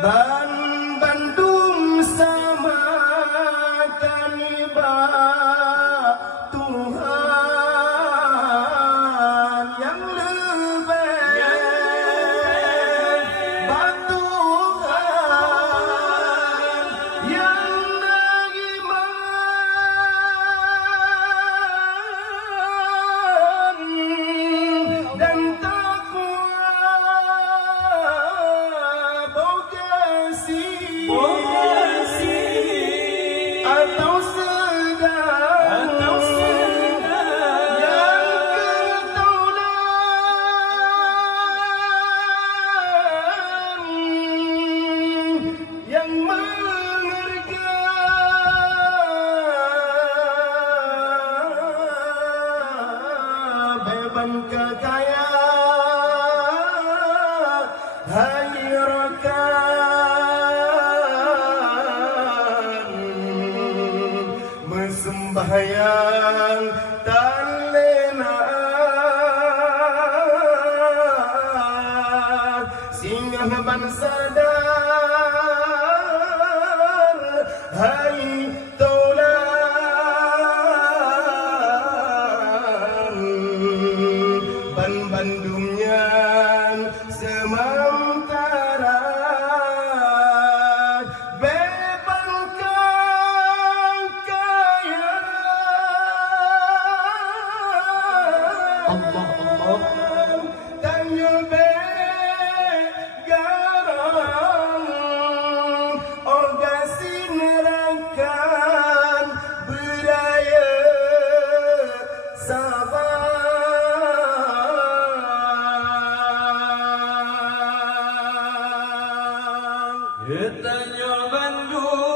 Ban Bandung sama kaniba Tuhan yang lebih Tuhan yang beriman dan takwa atau sedang yang ketaudan yang mengerja beban kekayaan hai rekan sembahyang tan lena singgah ban sadar hai taulan ban Bandungnya sementara Allah tanya garam orgasi nerakan budaya Sabang tanya Bandung